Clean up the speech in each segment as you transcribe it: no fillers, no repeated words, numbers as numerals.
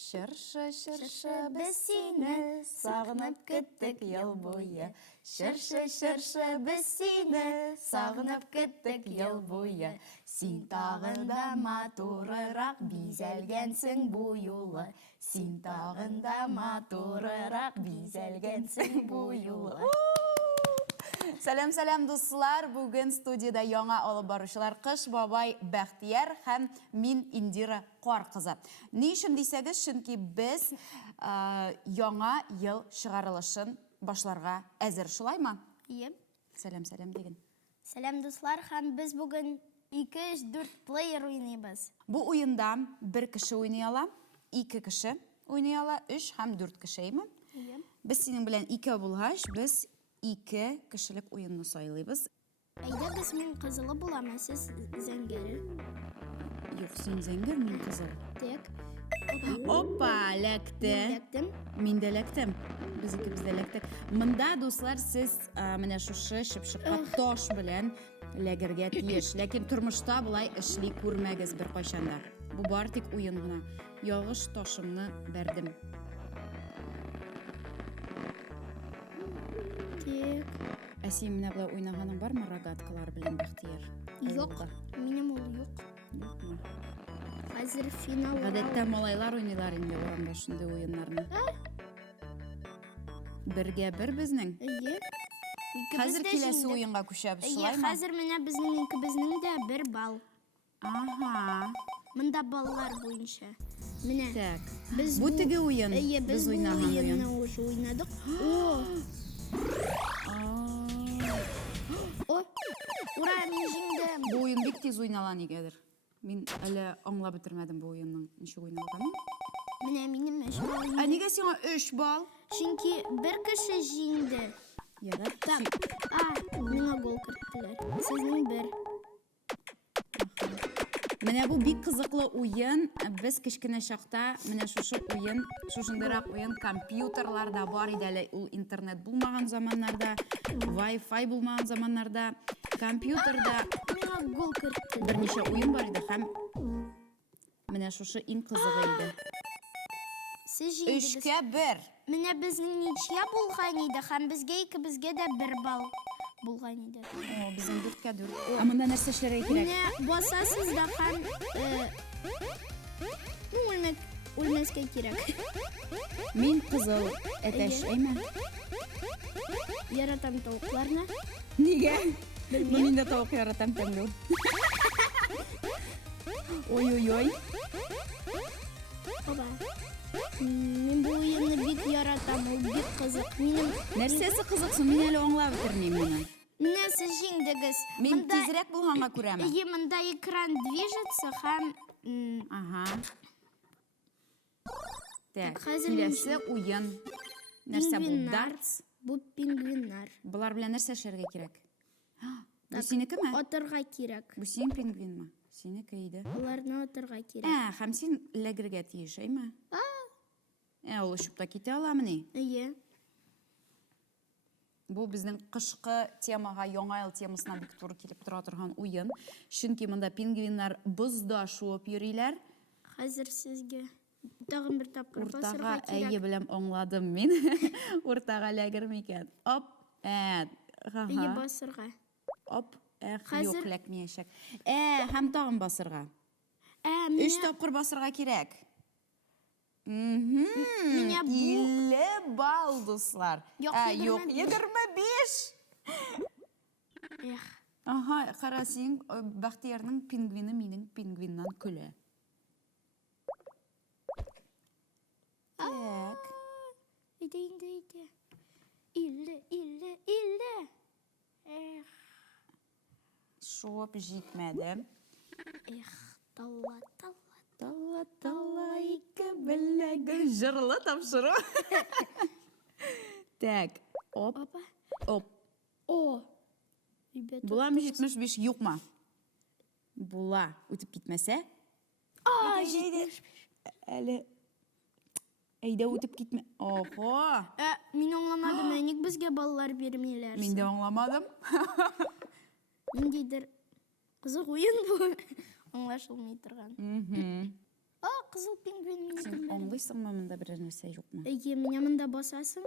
Шыршы, шыршы, біз сені сағынып күттік ел бойы. Шыршы, шыршы, біз сені сағынып күттік ел бойы. Сен тағында матурырақ бизәлгәнсің буюлы. Сен тағында матурырақ бизәлгәнсің буюлы. Сәлем дуслар, бүгін студияда яңа алып барушылар Қыш бабай Бәхтияр һәм мин Индира Қарқызы. Не үшін десәгіз, чөнки біз яңа ел шығарылышын башларға әзір, шулай ма? Иә. Сәлем деген. Сәлем дуслар, һәм біз бүгін 2-4 плеер ойнайбыз. Бұл ойында бір кіші ойнай ала, 2 кіші ойнай ала, 3 һәм 4 кіші ема? Иә. Біз сенің білән 2 болғаш, біз 2 кішілік ойынны сайлайбыз. Әйдә біз мен қызылы боламын, сіз зәңгәрі. Юк, сен зәңгер, мен қызыл. Тек. Опа, ләктім. Мен де ләктім. Біз икебез де ләктік. Мында, дуслар, сіз менә шушы шыпшыққа тош білән ләгергә тиеш. Ләкин тұрмышта бұлай ішлей күрмәгіз бір қайшанда. Бұл бар тек ойын ғына. Ялғыш тошымны бәрдім. Әсем, менә бұлай ойнағаның бар ма рогаткалар білен Бәхтияр? Юк, минем ул юк. Хәзер финал. Гадәттә малайлар ойнайлар инде урамда шундый ойыннарны. Бергә бер безнең. Әйе. Хәзер киләсе ойынга күчәбез, шулаймы? Әйе, хәзер менә безнең икебезнең дә 1 балл. Ага. Монда баллар буенча. Менә. Так. Без бу теге ойын. Әйе, без уйнаган ойын. Уже уйнадык. О! Ура, мин җиңдем. Бу ойын бик тиз уйнала нигәдер. Мин әле аңлап бетермәдем бу ойынның ничек уйналганын. Менә минем 3 балл. Нигә сиңа 3 балл? Чөнки бер кеше җиңде. Яраттым. Миңа гол керттеләр. Сезнең 1. Менә бу бик кызыклы уен. Без кичкенә чакта менә шушы уен, шушындырак уен компьютерларда бар иде әле, ул интернет булмаган заманнарда, Wi-Fi булмаган заманнарда, компьютерда Миңа гол керттеләр. берничә уен бар иде һәм менә шушы иң кызыгы иде. Сез җиңдегез. 3-1. Менә безнең ничья булган иде һәм безгә икебезгә дә 1 балл булган иде. О, безнең 4-4. Монда нәрсә эшләргә кирәк? Менә басасыз да һәм үлмәскә кирәк. Мин кызыл әтәш, әйме? Яратам тавыкларны. Нигә? Мин дә тавык яратам тәмле. Ой-ой-ой. Оба. Мин бу уенны бик яратам, ул бик кызык. Минем Нәрсәсе кызыксын, мин әле аңлап бетермим моны. менә сез җиңдегез. Мин тизрәк булганга күрәме? Әйе, монда экран движется һәм Ага. Так, хәзер киләсе уен. Нәрсә бу? пингвиннар. Дартс. Бу пингвиннар. Булар белән нәрсә эшләргә кирәк? Бу синекеме? Атырга кирәк. Бу синең пингвинме? Синеке иде. Аларны атырга кирәк. Һәм син ләгергә тиеш, әйме? Ул очып та китә аламы ни? Әйе. Бу безнең кышкы темага, яңа ел темасына бик туры килеп тора торган уен. Чөнки монда пингвиннар бозда шуып йөриләр. Хәзер сезгә тагын бер тапкыр басырга Уртага әйе кирәк. беләм аңладым мин. Уртага ләгерме икән? Оп, Әйе, басырга. Оп, Хәзер- юк ләкмәячәк. Һәм тагын басырга. 3 Менә тапкыр басырга кирәк. Менә бу 50 балл, дуслар. Юк, Юк, 25. 25. Ага, карасың, Бәхтиярның пингвины минең пингвиннан көлә. Так. Иде. 50. Шоп җитмәде. Талла. Тала ике беләге җырлы тапшыру. Так, оп. О. Ребята. Буламы 75 юкмы? Була. Үтеп китмәсә? Әле әйдә үтеп китмә. Ого! Мин аңламадым, ник безгә баллар бирмиләр? Мин дә аңламадым. Ниндидер кызык уен бу. Аңлашылмый торган. қызыл пингвин менікі Сен бәрі. аңлайсыңмы, мында бір нәрсе юкмы? Менә монда басасың,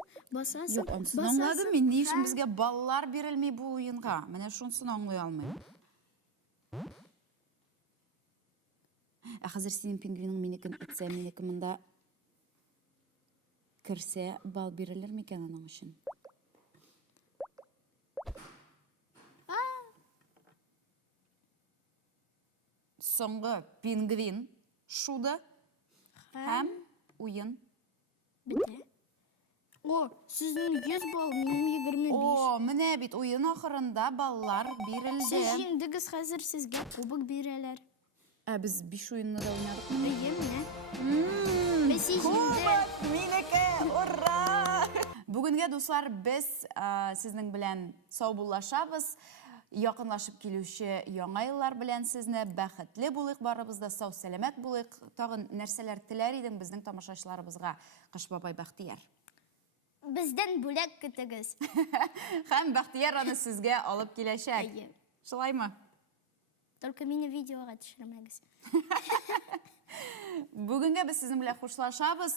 Юк, онсын аңладым. Мен не үшін бізге балалар берілмей бұл ойынға? Мене шонсын аңлай алмайм. Қазір сенің пингвиның менекін үтсе, менекі мында кірсе, бал берілер мекен аның үшін? Соңғы пингвин шуды һәм ойын. Бітті. О, сіздің 100 бал, менің 25. О, менә бит ойын ақырында балалар берілді. Сіз жеңдіңіз, қазір сізге кубок берелер. Біз 5 ойынны да ойнадық. Бәйе, менә. Бәсі жеңді. Минеке, ура! Бүгінге достар, біз сіздің білән сау булашабыз. Якынлашып келуші яңайлар білән сізні бәхетле булык, барыбызда сау сәлемет булык. Тағын нәрселер тілер едім біздің тамашашыларыбызға. Қыш бабай Бәхтияр. Бізден бөлек күтігіз. Һәм Бәхтияр аны сізге алып келешек. Бәйе. Шылаймы? Только мені видеоға түшірмәгіз. Бүгінгі біз сіздің біле құшылашабыз,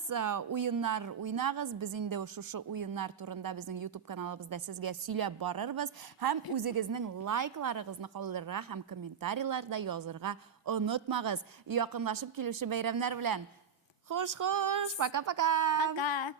ойыннар ойнағыз, біз инде шушы ойыннар турында біздің YouTube каналыбызда сізге сөйлеп барырбыз, һәм үзегізнің лайкларығызны қалдырға, һәм комментарийларда язырға ұнытмағыз. Якынлашып келуші бәйрәмнәр белән. Хуш-хуш, пока-пока. Пока.